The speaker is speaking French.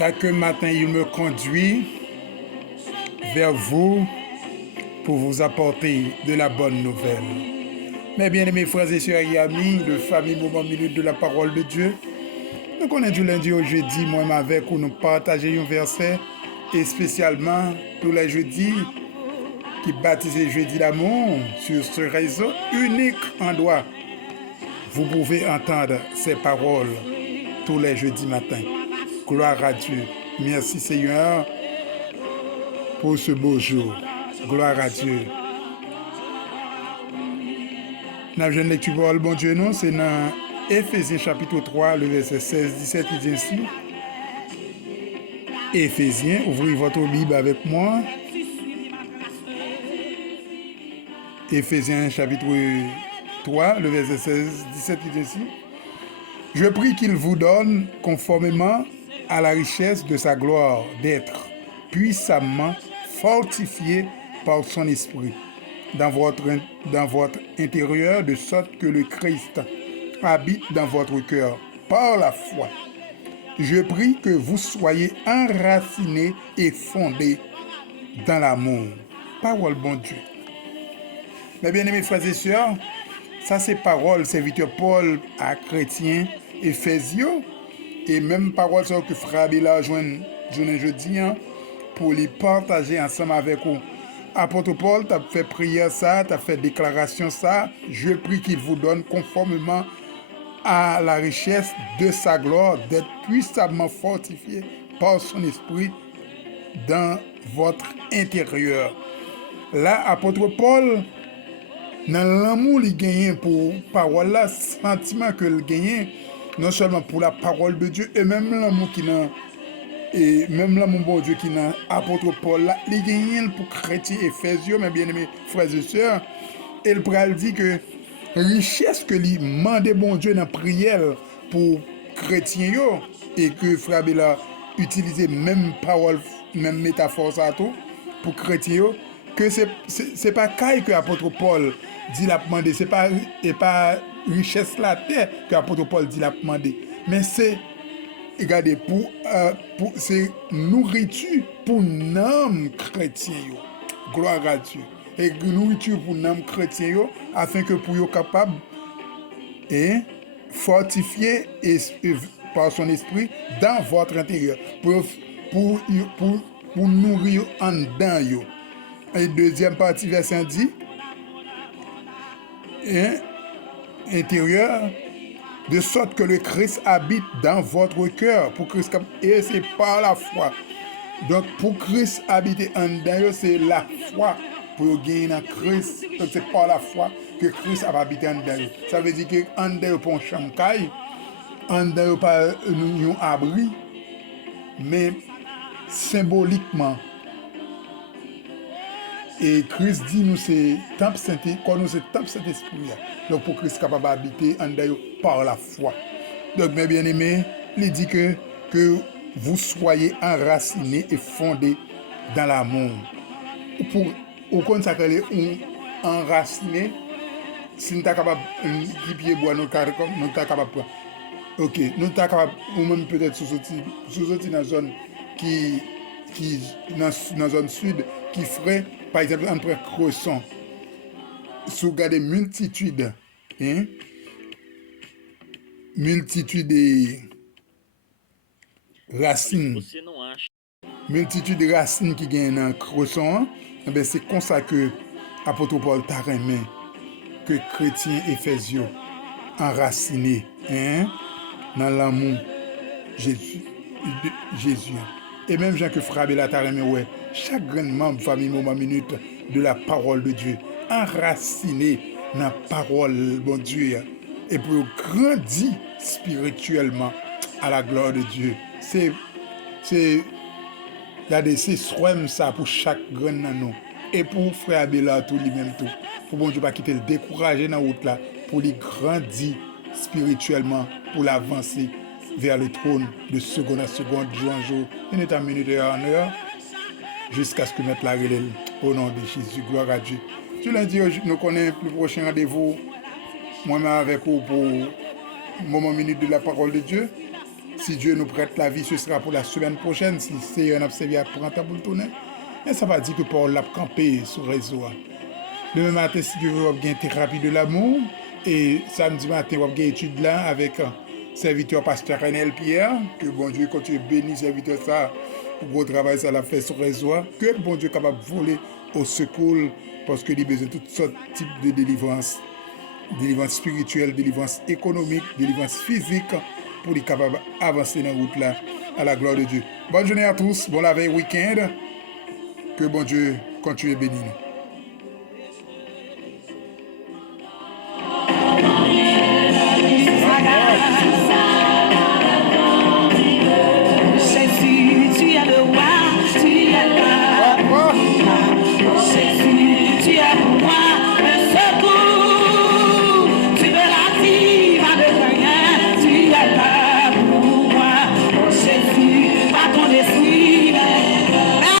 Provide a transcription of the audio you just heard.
Chaque matin, il me conduit vers vous pour vous apporter de la bonne nouvelle. Mes bien-aimés frères et sœurs et amis de famille Moment Minute de la parole de Dieu, nous connaissons du lundi au jeudi, moi-même avec, où nous partageons un verset, et spécialement tous les jeudis, qui baptisé Jeudi d'amour, sur ce réseau unique endroit. Vous pouvez entendre ces paroles tous les jeudis matins. Gloire à Dieu. Merci Seigneur pour ce beau jour. Gloire à Dieu. Dans la lecture pour le bon Dieu, non, c'est dans Éphésiens chapitre 3, le verset 16-17, il dit ainsi. Éphésiens, ouvrez votre Bible avec moi. Éphésiens chapitre 3, le verset 16-17, il dit ainsi. Je prie qu'il vous donne, conformément à la richesse de sa gloire, d'être puissamment fortifié par son esprit dans votre intérieur, de sorte que le Christ habite dans votre cœur par la foi. Je prie que vous soyez enracinés et fondés dans l'amour. Parole bon Dieu. Mes bien-aimés frères et sœurs, ça c'est parole serviteur Paul à chrétiens Éphésiens, et même parole ça que frère Abela joint jeudi pour les partager ensemble avec vous. Apôtre Paul, tu as fait prière ça, tu as fait déclaration ça. Je prie qu'il vous donne conformément à la richesse de sa gloire, d'être puissamment fortifié par son esprit dans votre intérieur. Là, apôtre Paul, dans l'amour qu'il gagne pour parole là, sentiment que il gagne, non seulement pour la parole de Dieu, et même l'amour qui n'a et même l'amour bon Dieu qui n'a apôtre Paul là, il gagne pour chrétiens Éphésiens, mes bien-aimés frères et sœurs, et le pral dit que richesse que lui demande bon Dieu dans prière pour chrétiens yo, et que frère Bella utilise même parole, même métaphore ça tout pour chrétiens yo, que c'est pas caille que apôtre Paul dit la demander, c'est pas et pas richesse la terre que apôtre Paul dit la demander, mais c'est regardez pour c'est nourriture pour l'âme chrétien yo. Gloire à Dieu. Et nourriture pour l'âme chrétien yo, afin que pour yo capable et fortifier par son esprit dans votre intérieur pour nourrir en dedans yo. Et deuxième partie verset dit intérieur, de sorte que le Christ habite dans votre cœur. Pour Christ, et c'est par la foi. Donc pour Christ habiter en dedans, c'est la foi. Pour gagner dans Christ, donc c'est par la foi que Christ a habité en dedans. Ça veut dire que en dedans pour un chamcaille, en dedans pas un abri, mais symboliquement. Et Christ dit nous c'est temple Saint-Esprit, quand nous c'est temple Saint-Esprit. Donc pour Christ capable d'habiter en dedans par la foi. Donc mes bien-aimés, il dit que vous soyez enracinés et fondés dans l'amour. Pour au consacrer enraciné, si nous sommes capables de pied bois nous sommes capables. OK, nous sommes capables ou même peut-être sous dans la zone qui dans la zone sud qui ferait par exemple entre Cresson sous garder multitude de racines qui gagnent dans Cresson, c'est comme ça que apôtre Paul t'a remis que chrétiens Éphésiens enracinés dans l'amour Jésus. Et même Jean que frère Bella t'a remis, ouais, chaque grand membre famille Moment Minute de la parole de Dieu enraciné dans la parole bon Dieu et pour grandir spirituellement à la gloire de Dieu. C'est soin ça pour chaque grand dans nous et pour frère Bella tout lui-même tout. Pour bon Dieu pas quitter le décourager dans la route là pour lui grandir spirituellement pour l'avancer vers le trône de seconde à seconde, jour en jour, minute à minute, heure en heure, jusqu'à ce que mettre la relève au nom de Jésus. Gloire à Dieu. Je lundi, nous connaissons le prochain rendez-vous, moi-même avec vous pour Moment Minute de la parole de Dieu. Si Dieu nous prête la vie, ce sera pour la semaine prochaine. Si c'est un observé à prendre pour le tourner. Mais ça va dire que Paul l'a campé sur le réseau. Demain matin, si Dieu veut, on va une thérapie de l'amour. Et samedi matin, on va une étude là avec serviteur pasteur Renel Pierre. Que bon Dieu continue de bénir serviteur ça pour gros travail ça l'a fait sur le réseau. Que bon Dieu est capable de voler au secours parce qu'il a besoin de toutes sortes de types de délivrance. Délivrance spirituelle, délivrance économique, délivrance physique pour être capable d'avancer dans la route là à la gloire de Dieu. Bonne journée à tous, bon la veille week-end. Que bon Dieu continue de bénir nous.